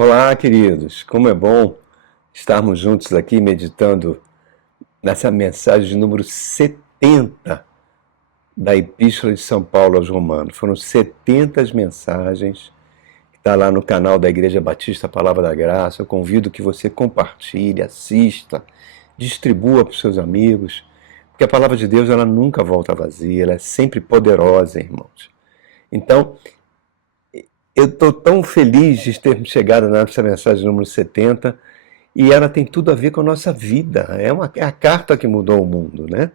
Olá, queridos. Como é bom estarmos juntos aqui meditando nessa mensagem de número 70 da Epístola de São Paulo aos Romanos. Foram 70 mensagens que está lá no canal da Igreja Batista Palavra da Graça. Eu convido que você compartilhe, assista, distribua para os seus amigos, porque a Palavra de Deus ela nunca volta vazia, ela é sempre poderosa, irmãos. Então, eu estou tão feliz de termos chegado nessa mensagem número 70 e ela tem tudo a ver com a nossa vida. É a carta que mudou o mundo, né?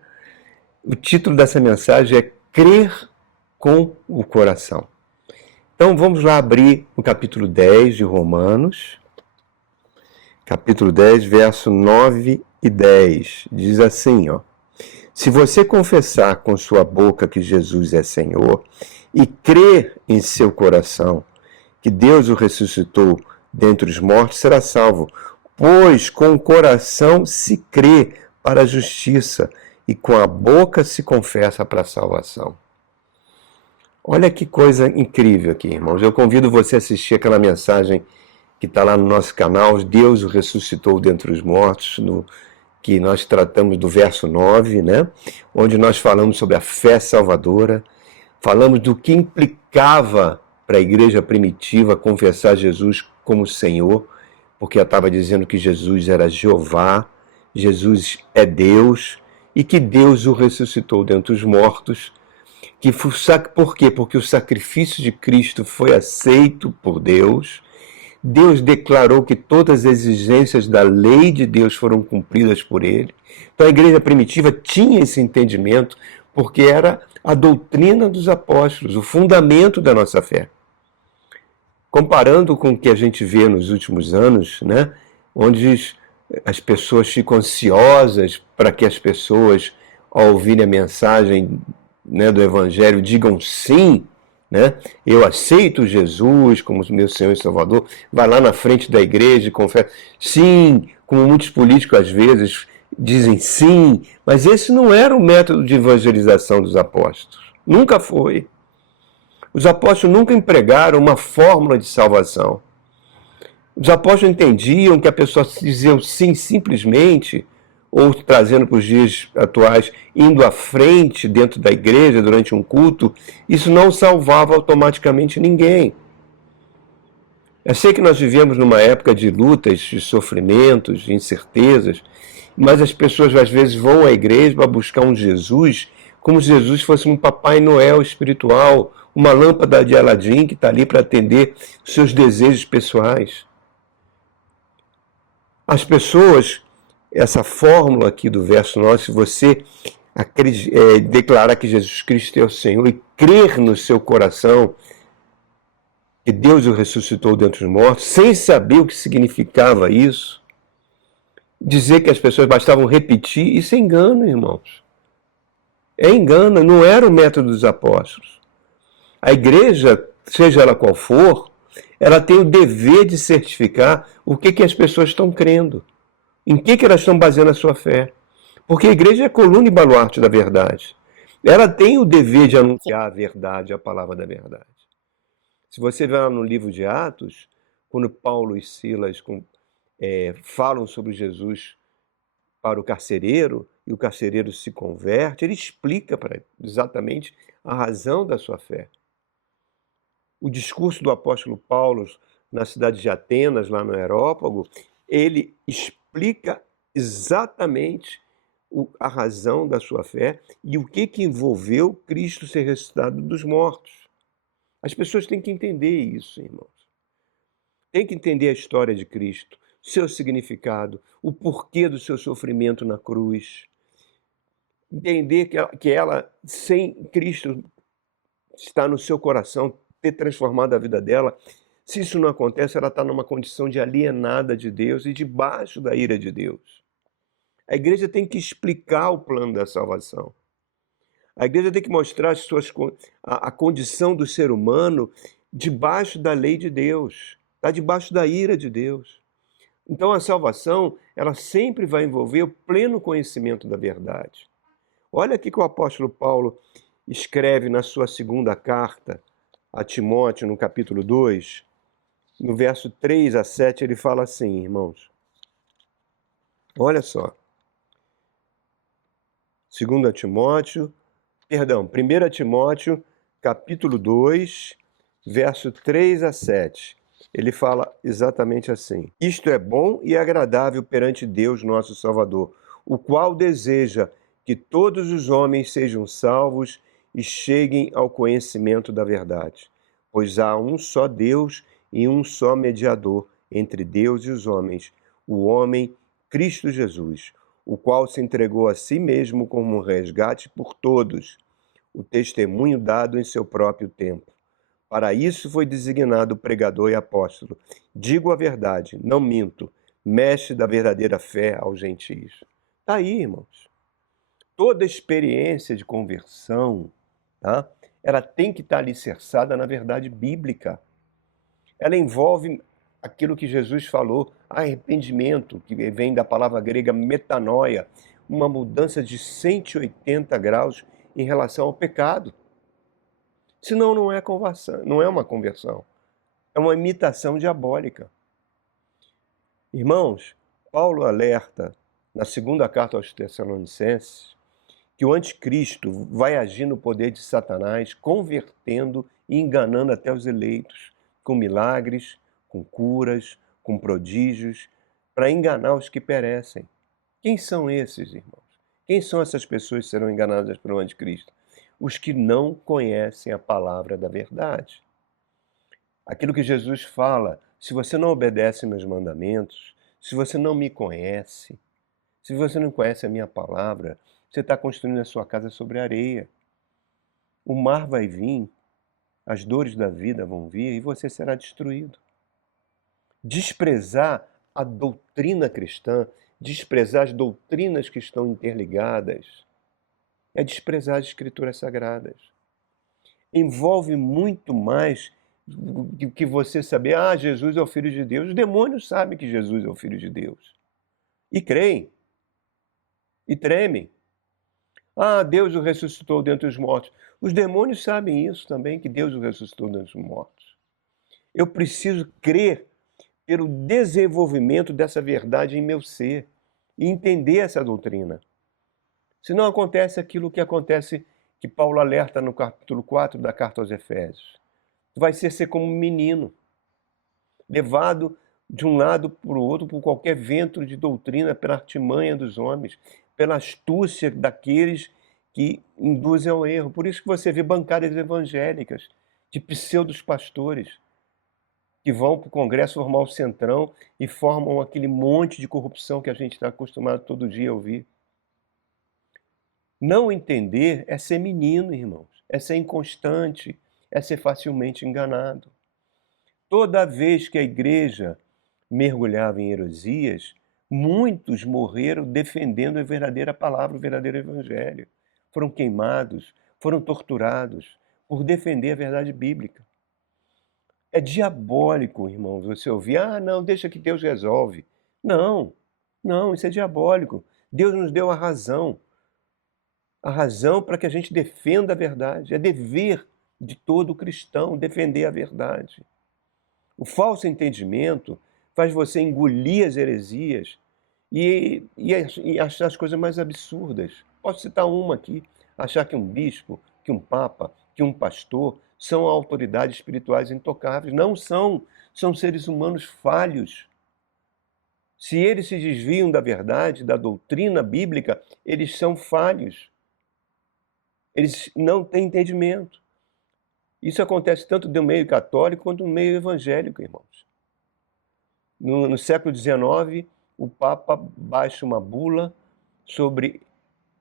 O título dessa mensagem é Crer com o Coração. Então vamos lá abrir o capítulo 10 de Romanos, capítulo 10, verso 9 e 10. Diz assim, ó: se você confessar com sua boca que Jesus é Senhor e crer em seu coração que Deus o ressuscitou dentre os mortos, será salvo. Pois com o coração se crê para a justiça e com a boca se confessa para a salvação. Olha que coisa incrível aqui, irmãos. Eu convido você a assistir aquela mensagem que está lá no nosso canal, Deus o ressuscitou dentre os mortos, que nós tratamos do verso 9, né? Onde nós falamos sobre a fé salvadora, falamos do que implicava para a igreja primitiva confessar Jesus como Senhor, porque ela estava dizendo que Jesus era Jeová, Jesus é Deus, e que Deus o ressuscitou dentre os mortos. Por quê? Porque o sacrifício de Cristo foi aceito por Deus. Deus declarou que todas as exigências da lei de Deus foram cumpridas por ele. Então a igreja primitiva tinha esse entendimento, porque era a doutrina dos apóstolos, o fundamento da nossa fé. Comparando com o que a gente vê nos últimos anos, né, onde as pessoas ficam ansiosas para que as pessoas, ao ouvirem a mensagem, né, do Evangelho, digam sim, né? Eu aceito Jesus como meu Senhor e Salvador, vai lá na frente da igreja e confessa. Sim, como muitos políticos às vezes dizem sim, mas esse não era o método de evangelização dos apóstolos. Nunca foi. Os apóstolos nunca empregaram uma fórmula de salvação. Os apóstolos entendiam que a pessoa dizia sim simplesmente, ou trazendo para os dias atuais, indo à frente dentro da igreja durante um culto, isso não salvava automaticamente ninguém. Eu sei que nós vivemos numa época de lutas, de sofrimentos, de incertezas, mas as pessoas às vezes vão à igreja para buscar um Jesus, como se Jesus fosse um Papai Noel espiritual, uma lâmpada de Aladim que está ali para atender os seus desejos pessoais. As pessoas, essa fórmula aqui do verso 9, se você declarar que Jesus Cristo é o Senhor e crer no seu coração que Deus o ressuscitou dentre os mortos, sem saber o que significava isso, dizer que as pessoas bastavam repetir, isso é engano, irmãos. É engano, não era o método dos apóstolos. A igreja, seja ela qual for, ela tem o dever de certificar o que as pessoas estão crendo, em que elas estão baseando a sua fé. Porque a igreja é a coluna e baluarte da verdade. Ela tem o dever de anunciar a verdade, a palavra da verdade. Se você ver lá no livro de Atos, quando Paulo e Silas falam sobre Jesus para o carcereiro, e o carcereiro se converte, ele explica exatamente a razão da sua fé. O discurso do apóstolo Paulo na cidade de Atenas, lá no Areópago, ele explica exatamente a razão da sua fé e o que envolveu Cristo ser ressuscitado dos mortos. As pessoas têm que entender isso, irmãos. Tem que entender a história de Cristo, seu significado, o porquê do seu sofrimento na cruz. Entender que ela, sem Cristo estar no seu coração, ter transformado a vida dela, se isso não acontece, ela está numa condição de alienada de Deus e debaixo da ira de Deus. A igreja tem que explicar o plano da salvação. A igreja tem que mostrar a condição do ser humano debaixo da lei de Deus, está debaixo da ira de Deus. Então a salvação, ela sempre vai envolver o pleno conhecimento da verdade. Olha aqui que o apóstolo Paulo escreve na sua segunda carta a Timóteo, no capítulo 2, no verso 3 a 7, ele fala assim, irmãos. Olha só. 2 Timóteo, perdão, 1 Timóteo, capítulo 2, verso 3 a 7. Ele fala exatamente assim: Isto é bom e agradável perante Deus, nosso Salvador, o qual deseja que todos os homens sejam salvos e cheguem ao conhecimento da verdade. Pois há um só Deus e um só mediador entre Deus e os homens, o homem Cristo Jesus, o qual se entregou a si mesmo como um resgate por todos, o testemunho dado em seu próprio tempo. Para isso foi designado pregador e apóstolo. Digo a verdade, não minto, mestre da verdadeira fé aos gentios. Está aí, irmãos. Toda experiência de conversão, tá? Ela tem que estar alicerçada na verdade bíblica. Ela envolve aquilo que Jesus falou, arrependimento, que vem da palavra grega metanoia, uma mudança de 180 graus em relação ao pecado. Senão não é conversão, não é uma conversão, é uma imitação diabólica. Irmãos, Paulo alerta na segunda carta aos Tessalonicenses que o anticristo vai agir no poder de Satanás, convertendo e enganando até os eleitos, com milagres, com curas, com prodígios, para enganar os que perecem. Quem são esses, irmãos? Quem são essas pessoas que serão enganadas pelo anticristo? Os que não conhecem a palavra da verdade. Aquilo que Jesus fala, se você não obedece meus mandamentos, se você não me conhece, se você não conhece a minha palavra, você está construindo a sua casa sobre areia. O mar vai vir, as dores da vida vão vir e você será destruído. Desprezar a doutrina cristã, desprezar as doutrinas que estão interligadas, é desprezar as escrituras sagradas. Envolve muito mais do que você saber, Jesus é o Filho de Deus. Os demônios sabem que Jesus é o Filho de Deus. E creem. E tremem. Deus o ressuscitou dentre os mortos. Os demônios sabem isso também, que Deus o ressuscitou dentre os mortos. Eu preciso crer pelo desenvolvimento dessa verdade em meu ser e entender essa doutrina. Senão acontece aquilo que acontece, que Paulo alerta no capítulo 4 da carta aos Efésios. Tu vai ser como um menino, levado de um lado para o outro por qualquer vento de doutrina, pela artimanha dos homens, pela astúcia daqueles que induzem ao erro. Por isso que você vê bancadas evangélicas, de pseudos pastores, que vão para o Congresso formar o Centrão e formam aquele monte de corrupção que a gente está acostumado todo dia a ouvir. Não entender é ser menino, irmãos, é ser inconstante, é ser facilmente enganado. Toda vez que a igreja mergulhava em heresias, muitos morreram defendendo a verdadeira palavra, o verdadeiro evangelho. Foram queimados, foram torturados por defender a verdade bíblica. É diabólico, irmãos, você ouvir, não, deixa que Deus resolve. Não, isso é diabólico. Deus nos deu a razão para que a gente defenda a verdade. É dever de todo cristão defender a verdade. O falso entendimento faz você engolir as heresias e achar as coisas mais absurdas. Posso citar uma aqui, achar que um bispo, que um papa, que um pastor são autoridades espirituais intocáveis. Não são, são seres humanos falhos. Se eles se desviam da verdade, da doutrina bíblica, eles são falhos. Eles não têm entendimento. Isso acontece tanto no meio católico quanto no meio evangélico, irmãos. No século XIX, o Papa baixa uma bula sobre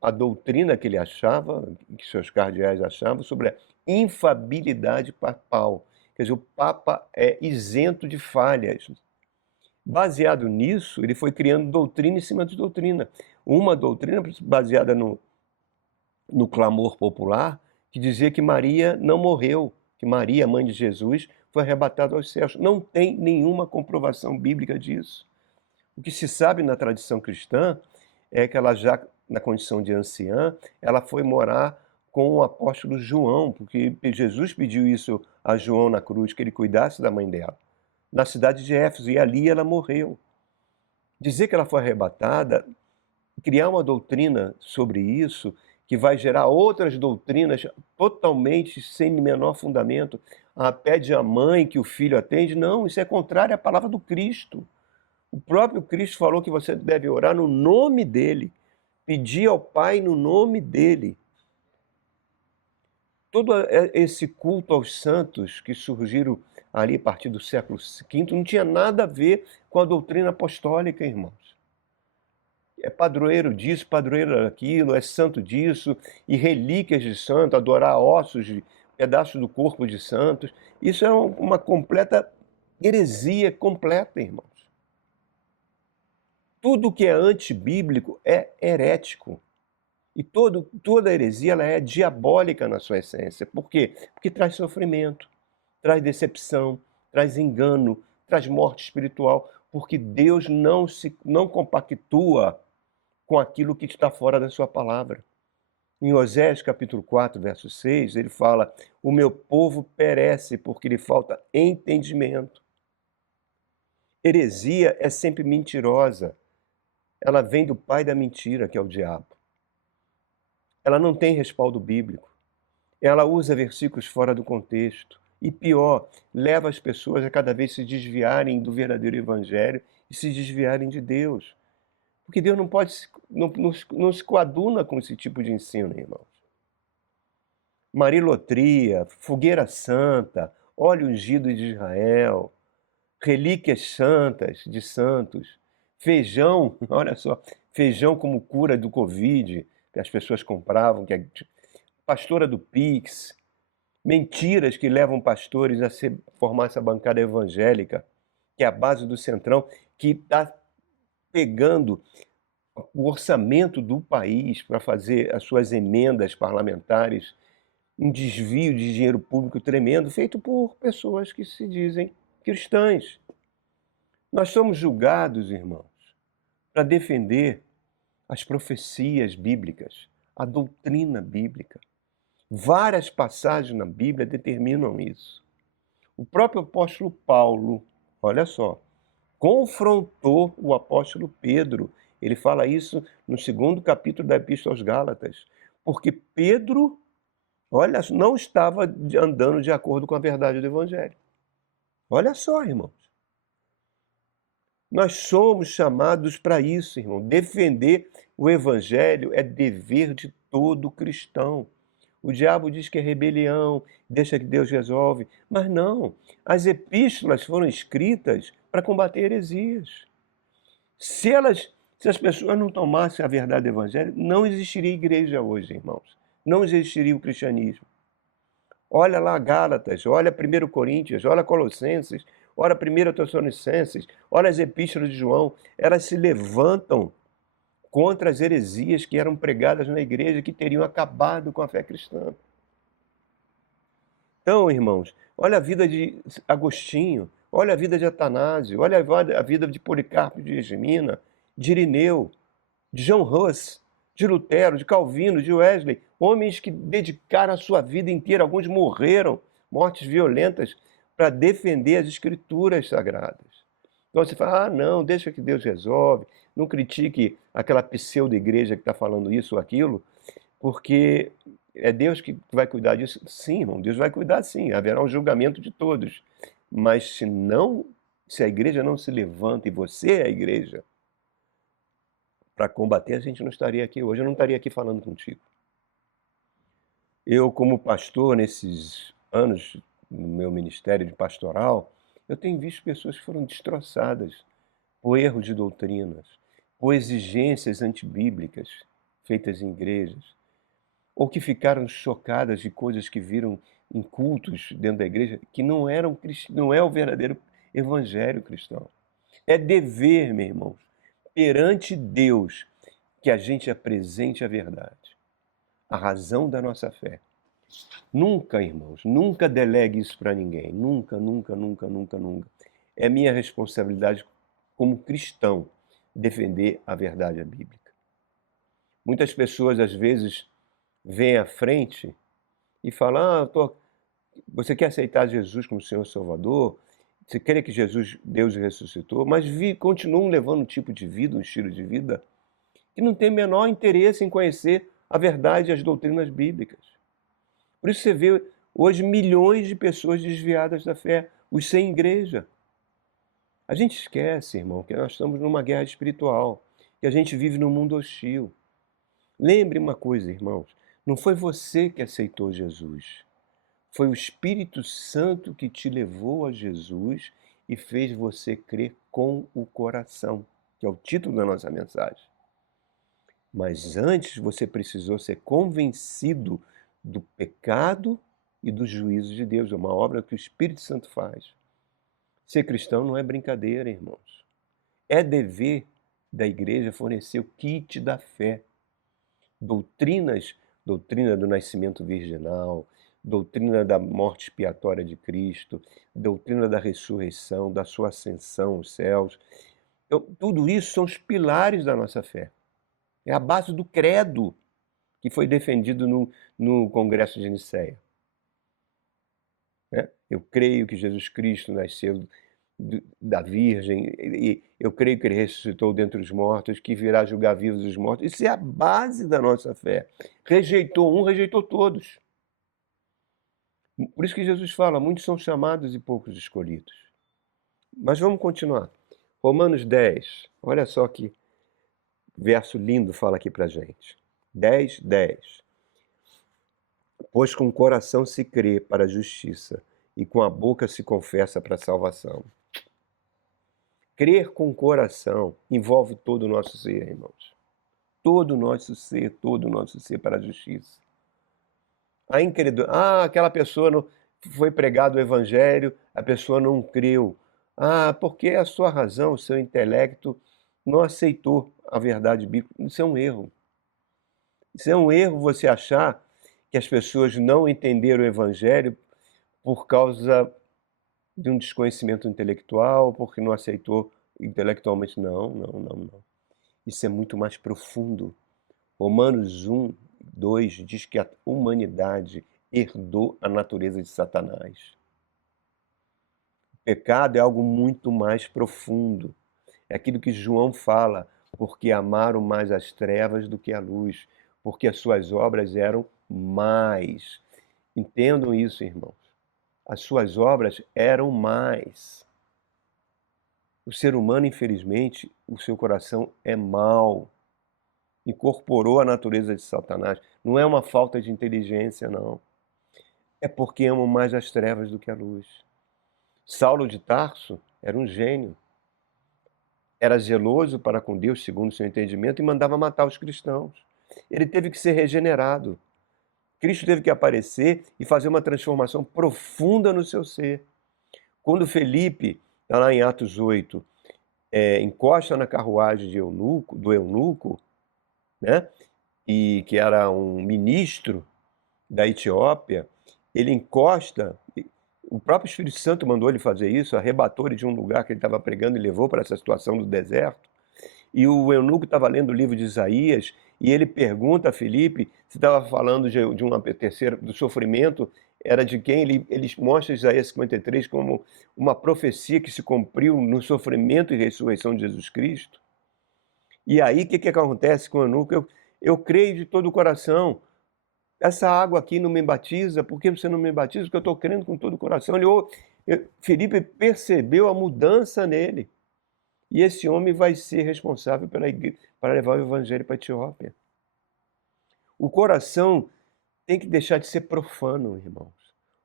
a doutrina que ele achava, que seus cardeais achavam, sobre a infabilidade papal. Quer dizer, o Papa é isento de falhas. Baseado nisso, ele foi criando doutrina em cima de doutrina. Uma doutrina baseada no clamor popular, que dizia que Maria não morreu, que Maria, mãe de Jesus, foi arrebatada aos céus. Não tem nenhuma comprovação bíblica disso. O que se sabe na tradição cristã é que ela já, na condição de anciã, ela foi morar com o apóstolo João, porque Jesus pediu isso a João na cruz, que ele cuidasse da mãe dela. na cidade de Éfeso, e ali ela morreu. Dizer que ela foi arrebatada, criar uma doutrina sobre isso, que vai gerar outras doutrinas totalmente sem menor fundamento. Pede a mãe que o filho atende. Não, isso é contrário à palavra do Cristo. O próprio Cristo falou que você deve orar no nome dele, pedir ao Pai no nome dele. Todo esse culto aos santos que surgiram ali a partir do século V não tinha nada a ver com a doutrina apostólica, irmãos. É padroeiro disso, padroeiro daquilo, é santo disso, e relíquias de santo, adorar ossos, pedaços do corpo de santos. Isso é uma completa heresia completa, irmãos. Tudo que é antibíblico é herético. E toda heresia ela é diabólica na sua essência. Por quê? Porque traz sofrimento, traz decepção, traz engano, traz morte espiritual, porque Deus não compactua com aquilo que está fora da sua palavra. Em Oséias capítulo 4, verso 6, ele fala: o meu povo perece porque lhe falta entendimento. Heresia é sempre mentirosa. Ela vem do pai da mentira, que é o diabo. Ela não tem respaldo bíblico. Ela usa versículos fora do contexto. E pior, leva as pessoas a cada vez se desviarem do verdadeiro evangelho e se desviarem de Deus. Porque Deus não se coaduna com esse tipo de ensino, irmãos. Marilotria, fogueira santa, óleo ungido de Israel, relíquias santas de santos, feijão, olha só, feijão como cura do Covid, que as pessoas compravam, que a pastora do Pix, mentiras que levam pastores a formar essa bancada evangélica, que é a base do Centrão, que está pegando o orçamento do país para fazer as suas emendas parlamentares, um desvio de dinheiro público tremendo, feito por pessoas que se dizem cristãs. Nós somos julgados, irmãos, para defender as profecias bíblicas, a doutrina bíblica. Várias passagens na Bíblia determinam isso. O próprio apóstolo Paulo, olha só, confrontou o apóstolo Pedro. Ele fala isso no 2º capítulo da Epístola aos Gálatas. Porque Pedro, olha, não estava andando de acordo com a verdade do Evangelho. Olha só, irmãos. Nós somos chamados para isso, irmão. Defender o Evangelho é dever de todo cristão. O diabo diz que é rebelião, deixa que Deus resolve. Mas não, as epístolas foram escritas para combater heresias. Se as pessoas não tomassem a verdade do Evangelho, não existiria igreja hoje, irmãos. Não existiria o cristianismo. Olha lá Gálatas, olha 1 Coríntios, olha Colossenses, olha 1 Tessalonicenses, olha as epístolas de João. Elas se levantam contra as heresias que eram pregadas na igreja, que teriam acabado com a fé cristã. Então, irmãos, olha a vida de Agostinho, olha a vida de Atanásio, olha a vida de Policarpo de Egimina, de Irineu, de John Huss, de Lutero, de Calvino, de Wesley, homens que dedicaram a sua vida inteira, alguns morreram, mortes violentas, para defender as escrituras sagradas. Então você fala, não, deixa que Deus resolve, não critique aquela pseudo-igreja que está falando isso ou aquilo, porque é Deus que vai cuidar disso. Sim, irmão, Deus vai cuidar sim, haverá um julgamento de todos. Mas se a igreja não se levanta, e você é a igreja, para combater, a gente não estaria aqui hoje, eu não estaria aqui falando contigo. Eu, como pastor, nesses anos no meu ministério de pastoral, eu tenho visto pessoas que foram destroçadas por erros de doutrinas, por exigências antibíblicas feitas em igrejas, ou que ficaram chocadas de coisas que viram em cultos dentro da igreja, que não é o verdadeiro evangelho cristão. É dever, meus irmãos, perante Deus, que a gente apresente a verdade, a razão da nossa fé. Nunca, irmãos, nunca delegue isso para ninguém. Nunca, nunca, nunca, nunca, nunca. É minha responsabilidade como cristão defender a verdade bíblica. Muitas pessoas, às vezes, vêm à frente e falam, você quer aceitar Jesus como Senhor e Salvador? Você crê que Deus ressuscitou, mas continuam levando um tipo de vida, um estilo de vida, que não tem o menor interesse em conhecer a verdade e as doutrinas bíblicas. Por isso você vê hoje milhões de pessoas desviadas da fé, os sem igreja. A gente esquece, irmão, que nós estamos numa guerra espiritual, que a gente vive num mundo hostil. Lembre uma coisa, irmãos, não foi você que aceitou Jesus. Foi o Espírito Santo que te levou a Jesus e fez você crer com o coração, que é o título da nossa mensagem. Mas antes você precisou ser convencido do pecado e do juízo de Deus. É uma obra que o Espírito Santo faz. Ser cristão não é brincadeira, irmãos. É dever da igreja fornecer o kit da fé. Doutrina do nascimento virginal, doutrina da morte expiatória de Cristo, doutrina da ressurreição, da sua ascensão aos céus. Então, tudo isso são os pilares da nossa fé. É a base do credo que foi defendido no Congresso de Nicéia. Eu creio que Jesus Cristo nasceu da Virgem, e eu creio que ele ressuscitou dentre os mortos, que virá julgar vivos os mortos. Isso é a base da nossa fé. Rejeitou um, rejeitou todos. Por isso que Jesus fala, muitos são chamados e poucos escolhidos. Mas vamos continuar. Romanos 10, olha só que verso lindo fala aqui pra gente. 10, 10. Pois com o coração se crê para a justiça e com a boca se confessa para a salvação. Crer com o coração envolve todo o nosso ser, irmãos. Todo o nosso ser para a justiça. A incredulidade, aquela pessoa não foi pregado o evangelho, a pessoa não creu. Porque a sua razão, o seu intelecto não aceitou a verdade bíblica. Isso é um erro. Isso é um erro você achar que as pessoas não entenderam o evangelho por causa de um desconhecimento intelectual, porque não aceitou intelectualmente. Não. Isso é muito mais profundo. Romanos 1, 2 diz que a humanidade herdou a natureza de Satanás. O pecado é algo muito mais profundo. É aquilo que João fala, porque amaram mais as trevas do que a luz, porque as suas obras eram mais. Entendam isso, irmãos. As suas obras eram mais. O ser humano, infelizmente, o seu coração é mau. Incorporou a natureza de Satanás. Não é uma falta de inteligência, não. É porque amam mais as trevas do que a luz. Saulo de Tarso era um gênio. Era zeloso para com Deus, segundo o seu entendimento, e mandava matar os cristãos. Ele teve que ser regenerado. Cristo teve que aparecer e fazer uma transformação profunda no seu ser. Quando Felipe, está lá em Atos 8, encosta na carruagem do eunuco, né? E que era um ministro da Etiópia, ele encosta, o próprio Espírito Santo mandou ele fazer isso, arrebatou ele de um lugar que ele estava pregando e levou para essa situação do deserto. E o eunuco estava lendo o livro de Isaías e ele pergunta a Filipe se estava falando de uma terceira, do sofrimento, era de quem ele mostra Isaías 53 como uma profecia que se cumpriu no sofrimento e ressurreição de Jesus Cristo. E aí o que acontece com o eunuco? Eu creio de todo o coração. Essa água aqui não me batiza, por que você não me batiza? Porque eu estou crendo com todo o coração. Felipe percebeu a mudança nele. E esse homem vai ser responsável para levar o evangelho para a Etiópia. O coração tem que deixar de ser profano, irmãos.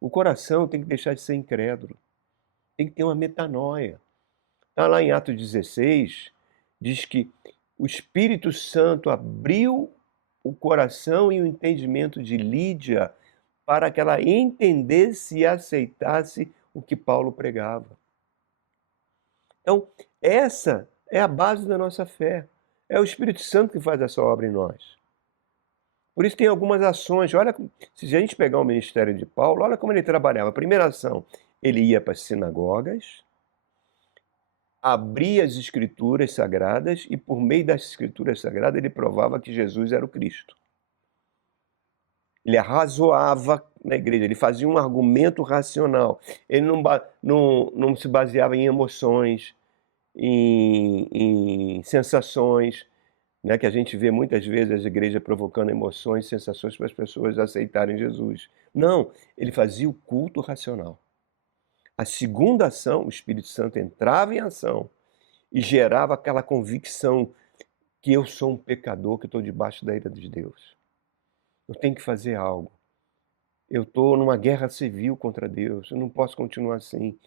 O coração tem que deixar de ser incrédulo. Tem que ter uma metanoia. Está lá em Atos 16, diz que o Espírito Santo abriu o coração e o entendimento de Lídia para que ela entendesse e aceitasse o que Paulo pregava. Então, essa é a base da nossa fé. É o Espírito Santo que faz essa obra em nós. Por isso tem algumas ações. Olha, se a gente pegar o ministério de Paulo, olha como ele trabalhava. A primeira ação, ele ia para as sinagogas, abria as escrituras sagradas e por meio das escrituras sagradas ele provava que Jesus era o Cristo. Ele arrazoava na igreja, ele fazia um argumento racional. Ele não se baseava em emoções, em sensações, né, que a gente vê muitas vezes as igrejas provocando emoções, sensações para as pessoas aceitarem Jesus. Não, ele fazia o culto racional. A segunda ação, o Espírito Santo entrava em ação e gerava aquela convicção que eu sou um pecador, que estou debaixo da ira de Deus. Eu tenho que fazer algo. Eu estou numa guerra civil contra Deus, eu não posso continuar assim.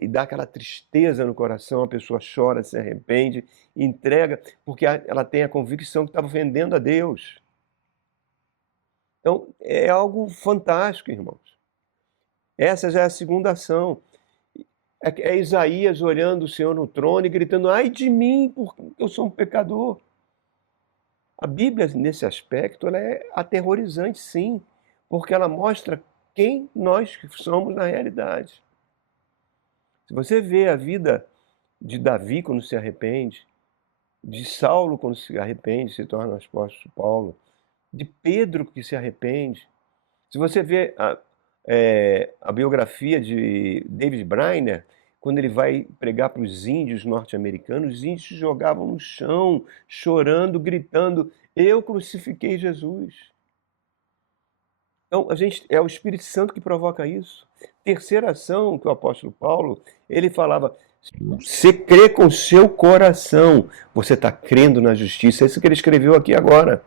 E dá aquela tristeza no coração, a pessoa chora, se arrepende, entrega, porque ela tem a convicção que está ofendendo a Deus. Então, é algo fantástico, irmãos. Essa já é a segunda ação. É Isaías olhando o Senhor no trono e gritando, ai de mim, porque eu sou um pecador. A Bíblia, nesse aspecto, ela é aterrorizante, sim, porque ela mostra quem nós somos na realidade. Se você vê a vida de Davi quando se arrepende, de Saulo quando se arrepende, se torna o apóstolo Paulo, de Pedro que se arrepende, se você vê a biografia de David Brainerd, quando ele vai pregar para os índios norte-americanos, os índios se jogavam no chão, chorando, gritando, eu crucifiquei Jesus. Então, é o Espírito Santo que provoca isso. Terceira ação que o apóstolo Paulo, ele falava, você crê com o seu coração, você está crendo na justiça. É isso que ele escreveu aqui agora.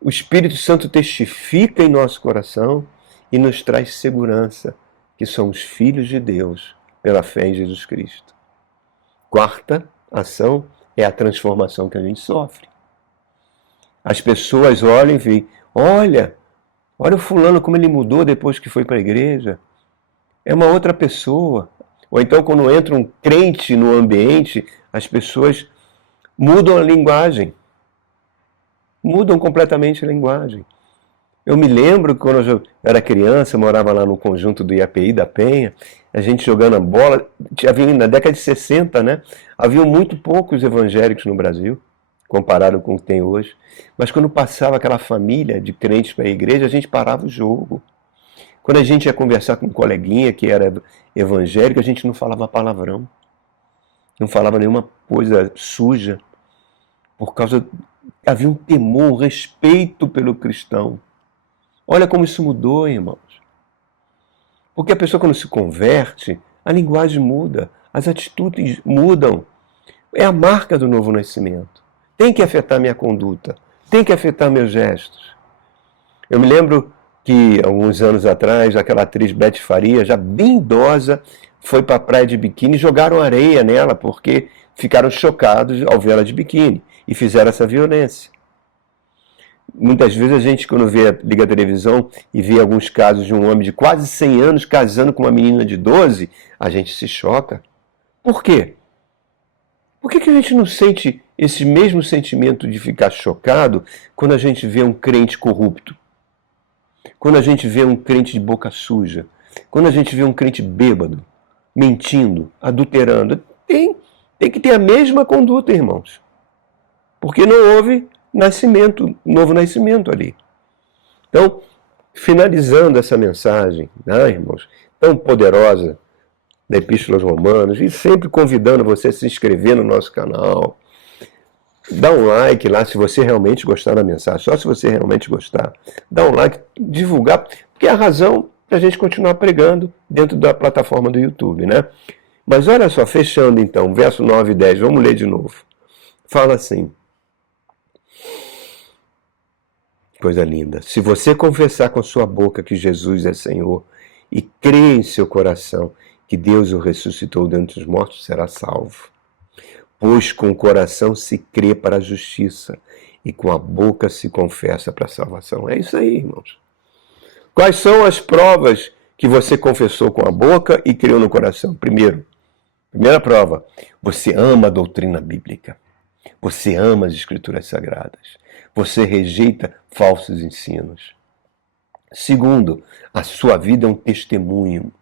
O Espírito Santo testifica em nosso coração e nos traz segurança que somos filhos de Deus pela fé em Jesus Cristo. Quarta ação é a transformação que a gente sofre. As pessoas olham e veem, olha o fulano como ele mudou depois que foi para a igreja. É uma outra pessoa. Ou então quando entra um crente no ambiente, as pessoas mudam a linguagem. Mudam completamente a linguagem. Eu me lembro que quando eu era criança, eu morava lá no conjunto do IAPI da Penha, a gente jogando a bola, havia na década de 60, né? Havia muito poucos evangélicos no Brasil, comparado com o que tem hoje. Mas quando passava aquela família de crentes para a igreja, a gente parava o jogo. Quando a gente ia conversar com um coleguinha que era evangélico, a gente não falava palavrão. Não falava nenhuma coisa suja. Por causa... Havia um temor, um respeito pelo cristão. Olha como isso mudou, irmãos. Porque a pessoa, quando se converte, a linguagem muda, as atitudes mudam. É a marca do novo nascimento. Tem que afetar minha conduta, tem que afetar meus gestos. Eu me lembro que, alguns anos atrás, aquela atriz Beth Faria, já bem idosa, foi para a praia de biquíni e jogaram areia nela, porque ficaram chocados ao vê-la de biquíni e fizeram essa violência. Muitas vezes a gente, quando liga a televisão e vê alguns casos de um homem de quase 100 anos casando com uma menina de 12, a gente se choca. Por quê? Por que a gente não sente esse mesmo sentimento de ficar chocado quando a gente vê um crente corrupto? Quando a gente vê um crente de boca suja? Quando a gente vê um crente bêbado, mentindo, adulterando? Tem que ter a mesma conduta, irmãos. Porque não houve novo nascimento ali. Então, finalizando essa mensagem, né, irmãos, tão poderosa da Epístola aos Romanos, e sempre convidando você a se inscrever no nosso canal, dá um like lá se você realmente gostar da mensagem, só se você realmente gostar, dá um like, divulgar, porque é a razão para a gente continuar pregando dentro da plataforma do YouTube, né? Mas olha só, fechando então, verso 9 e 10, vamos ler de novo. Fala assim, coisa linda, se você confessar com sua boca que Jesus é Senhor e crer em seu coração que Deus o ressuscitou dentre os mortos, será salvo. Pois com o coração se crê para a justiça e com a boca se confessa para a salvação. É isso aí, irmãos. Quais são as provas que você confessou com a boca e creu no coração? Primeira prova, você ama a doutrina bíblica. Você ama as escrituras sagradas. Você rejeita falsos ensinos. Segundo, a sua vida é um testemunho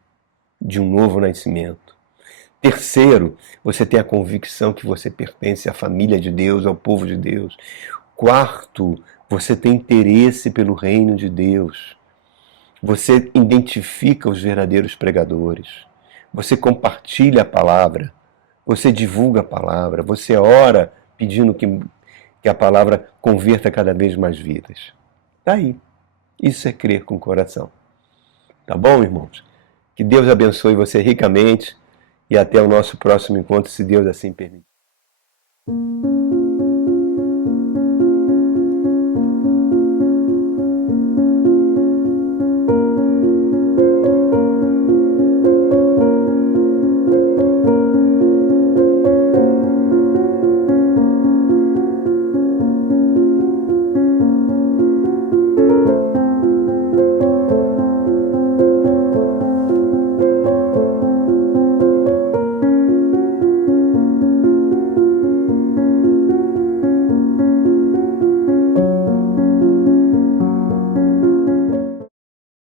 de um novo nascimento. Terceiro, você tem a convicção que você pertence à família de Deus, ao povo de Deus. Quarto, Você tem interesse pelo reino de Deus. Você identifica os verdadeiros pregadores. Você compartilha a palavra. Você divulga a palavra. Você ora pedindo que a palavra converta cada vez mais vidas. Está aí. Isso é crer com o coração. Tá bom, irmãos? Que Deus abençoe você ricamente e até o nosso próximo encontro, se Deus assim permitir.